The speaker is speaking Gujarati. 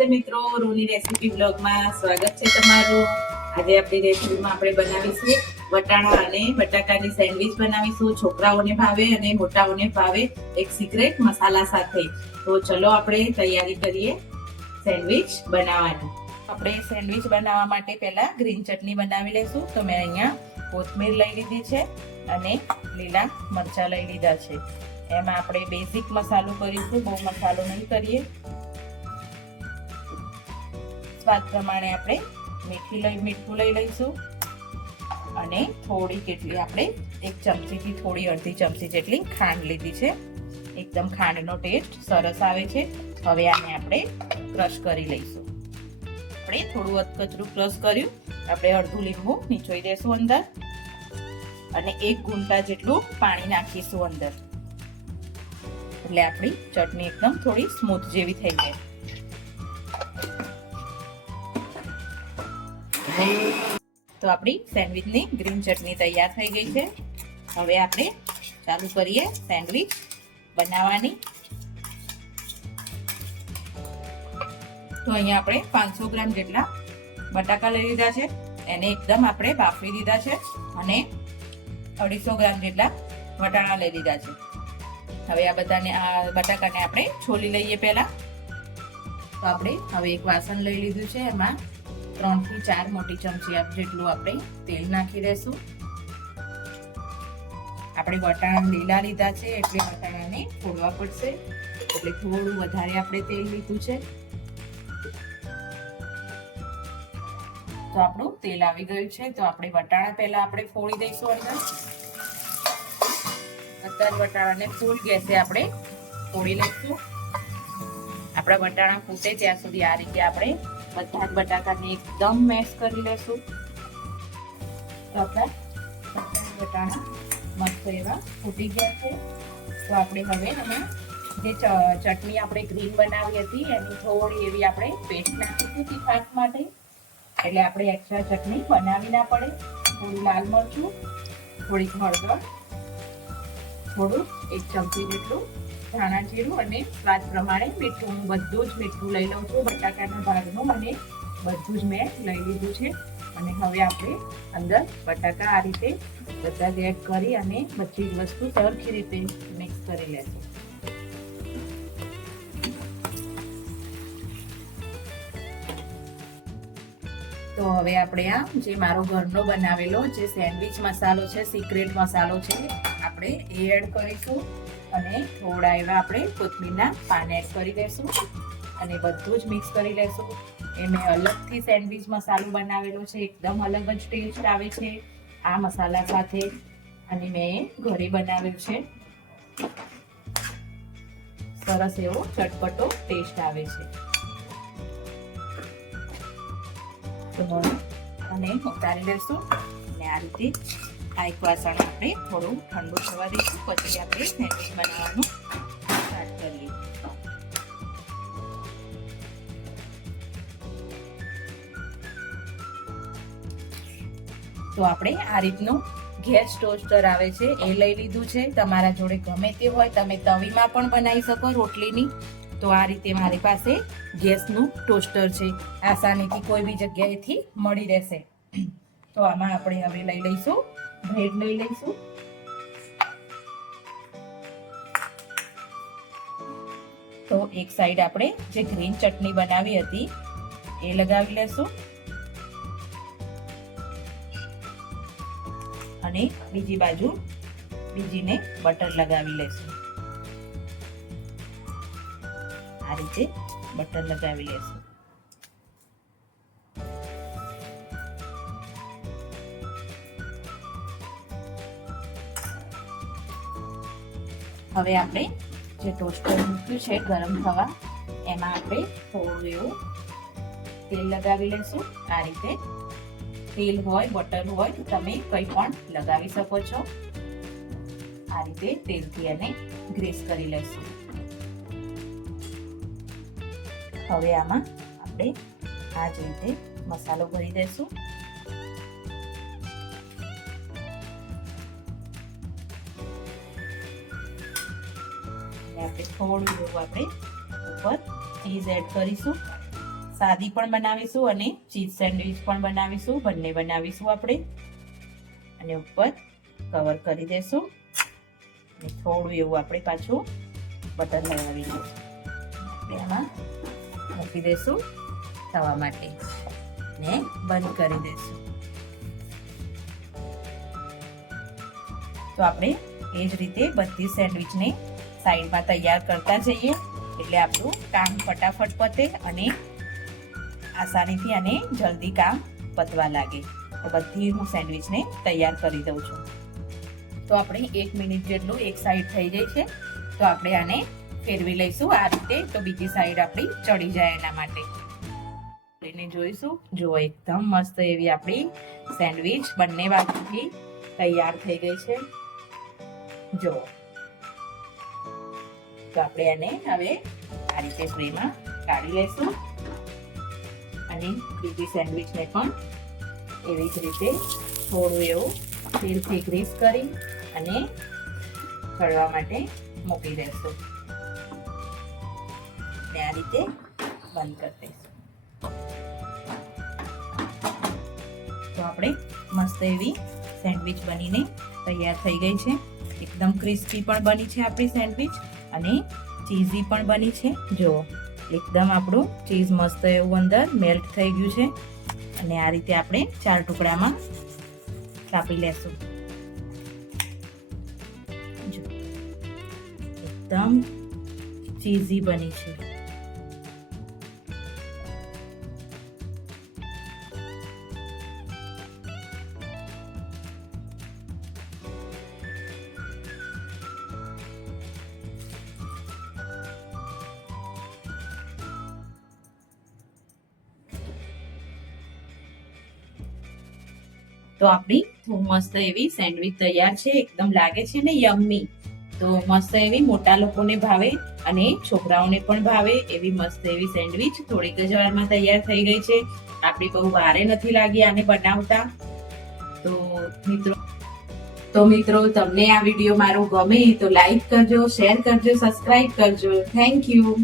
નમસ્તે મિત્રો, રૂની રેસીપી બ્લોગમાં સ્વાગત છે તમારું। આજે આપણી રેસીપીમાં આપણે બનાવીશું વટાણા અને બટાકાની સેન્ડવિચ બનાવીશું। છોકરાઓને ભાવે અને મોટાઓને ભાવે એક સિક્રેટ મસાલા સાથે। તો ચલો આપણે તૈયારી કરીએ સેન્ડવિચ બનાવવાની। આપણે સેન્ડવિચ બનાવવા માટે પહેલા ગ્રીન ચટણી બનાવી લઈશું। તો મેં અહીંયા કોથમીર લઈ લીધી છે અને લીલા મરચાં લઈ લીધા છે। એમાં આપણે બેઝિક મસાલો કરીશું, બહુ મસાલો નહીં કરીએ। સ્વાદ પ્રમાણે આપણે મીઠું લઈ લઈશું અને થોડી કેટલી આપણે એક ચમચીથી થોડી અડધી ચમચી જેટલી ખાંડ લીધી છે। એકદમ ખાંડનો ટેસ્ટ સરસ આવે છે। હવે આને આપણે ક્રશ કરી લઈશું। આપણે થોડું અધકચરું ક્રશ કર્યું, આપણે અડધું લીંબુ નીચોઈ દેશું અંદર અને 1 ગુંઠા જેટલું પાણી નાખીશું અંદર, એટલે આપણી ચટણી એકદમ થોડી સ્મૂથ જેવી થઈ જાય। તો આપણી સેન્ડવિચની ગ્રીન ચટણી તૈયાર થઈ ગઈ છે। હવે આપણે ચાલુ કરીએ સેન્ડવિચ બનાવવાની। તો અહીંયા આપણે 500 ગ્રામ જેટલા બટાકા લઈ લીધા છે, એને એકદમ આપણે બાફી દીધા છે અને 250 ગ્રામ જેટલા વટાણા લઈ લીધા છે। હવે આ બટાકાને આપણે છોલી લઈએ પહેલા। તો આપણે હવે એક વાસણ લઈ લીધું છે, એમાં 3 થી 4 મોટી ચમચી જેટલું આપણે તેલ નાખી દઈશું। આપણે વટાણા લીલા લીધા છે એટલે વટાણાને ફોડવા પડશે, એટલે થોડું વધારે આપણે તેલ લીધું છે। તો આપણું તેલ આવી ગયું છે, તો આપણે વટાણા પહેલા આપણે ફોડી દઈશું અંદર। બધા વટાણાને ફૂલ ગેસે આપણે ફોડી લઈશું। આપણા વટાણા ફૂટે ત્યાં સુધી આ રીતે આપણે બધા જ બટાકાને એકદમ મેશ કરી લેશું। તો આપણા વટાણા મસ્ત એવા ફૂટી ગયા છે। તો આપણે હવે એમાં જે ચટણી આપણે ગ્રીન બનાવી હતી એની થોડી એવી આપણે પેસ્ટ નાખીશું તીખાશ માટે, એટલે આપણે એક્સ્ટ્રા ચટણી બનાવી ના પડે। થોડું લાલ મરચું, થોડીક હળદર, થોડું 1 ચમચી જેટલું ધાણા જીરું અને સ્વાદ પ્રમાણે મીઠું। હું બધું જ મીઠું લઈ લઉં છું, બટાકાના ભાગનું અને બધું જ મેં લઈ લીધું છે। અને હવે આપણે અંદર બટાકા આ રીતે બધા જ એડ કરી અને બધી જ વસ્તુ સરખી રીતે મિક્સ કરી લેશું। તો હવે આપણે આ જે મારો ઘરનો બનાવેલો જે સેન્ડવિચ મસાલો છે, સિક્રેટ મસાલો છે, આપણે એ એડ કરીશું અને થોડા એવા આપણે કોથમીરના પાન એડ કરી દઈશું અને બધું જ મિક્સ કરી લેશું। એ મેં અલગથી સેન્ડવિચ મસાલો બનાવેલો છે, એકદમ અલગ જ ટેસ્ટ આવે છે આ મસાલા સાથે, અને મેં ઘરે બનાવ્યું છે। સરસ એવો ચટપટો ટેસ્ટ આવે છે। અને ઉતારી લેશું અને આ રીતે આ એક વાસણ આપણે થોડું ઠંડુ થવા દઈશું, પછી આપણે સેન્ડવિચ બનાવવાનું સ્ટાર્ટ કરીએ। તો આપણે આ રીતનું ગેસ ટોસ્ટર આવે છે એ લઈ લીધું છે। તમારા જોડે ગમે તે હોય, તમે તવીમાં પણ બનાવી શકો રોટલીની। તો આ રીતે મારી પાસે ગેસનું ટોસ્ટર છે, આસાનીથી કોઈ બી જગ્યાએથી મળી રહેશે। તો આમાં આપણે હવે લઈ લઈશું બ્રેડ લઈ લઈશું। તો એક સાઈડ આપણે જે ગ્રીન ચટણી બનાવી હતી એ લગાવી લેશું અને બીજી બાજુ બીજીને બટર લગાવી લેશું। આ રીતે બટર લગાવી લેશું। હવે આપણે જે ટોસ્ટર મૂક્યું છે ગરમ થવા, એમાં આપણે થોડું એવું તેલ લગાવી લેશું। આ રીતે તેલ હોય, બટર હોય, તમે કંઈ પણ લગાવી શકો છો। આ રીતે તેલથી એને ગ્રીસ કરી લેશું। હવે આમાં આપણે આ જ રીતે મસાલો ભરી દઈશું। આપણે થોડું એવું આપણે ઉપર ચીઝ એડ કરીશું। સાદી પણ બનાવીશું અને ચીઝ સેન્ડવિચ પણ બનાવીશું. બંને બનાવીશું આપણે. અને ઉપર કવર કરી દેશું અને થોડું એવું આપણે પાછું બટર લગાવી દઈશું. એમાં મૂકી દેશું થવા માટે ને બંધ કરી દેશું. તો આપણે એ જ રીતે બધી સેન્ડવિચને સાઈડમાં તૈયાર કરતા જઈએ એટલે આપણું કામ ફટાફટ પતે અને આસાનીથી અને જલ્દી કામ પતવા લાગે. તો બધી હું સેન્ડવિચને તૈયાર કરી દઉં છું. તો આપણે 1 મિનિટ જેટલું એક સાઈડ થઈ જાય છે તો આપણે આને ફેરવી લઈશું આ રીતે, તો બીજી સાઈડ આપણી ચડી જાય એના માટે. જોઈશું. જો એકદમ મસ્ત એવી આપણી સેન્ડવિચ બંને બાજુથી તૈયાર થઈ ગઈ છે. જો તો આપણે એને હવે આ રીતે ટ્રેમાં કાઢી લઈશું અને બીજી સેન્ડવિચને પણ એવી જ રીતે થોડું એવું તેલથી ગ્રીસ કરી અને તળવા માટે મૂકી દઈશું ને આ રીતે બંધ કરી દઈશું. તો આપણે મસ્ત એવી સેન્ડવિચ બનીને તૈયાર થઈ ગઈ છે. એકદમ ક્રિસ્પી પણ બની છે આપણી સેન્ડવિચ અને ચીઝી પણ બની છે. જો એકદમ આપણું ચીઝ મસ્ત એવું અંદર મેલ્ટ થઈ ગયું છે અને આ રીતે આપણે 4 ટુકડામાં કાપી લેશું. જો એકદમ ચીઝી બની છે. તો આપણી મસ્ત એવી સેન્ડવિચ તૈયાર છે. એકદમ લાગે છે ને યમ્મી. તો મસ્ત એવી મોટા લોકોને ભાવે અને છોકરાઓને પણ ભાવે એવી મસ્ત એવી સેન્ડવિચ થોડીક જ વારમાં તૈયાર થઈ ગઈ છે. આપણી બહુ વારે નથી લાગી આને બનાવતા. તો મિત્રો તમને આ વિડીયો મારો ગમે તો લાઈક કરજો, શેર કરજો, સબસ્ક્રાઇબ કરજો. Thank you.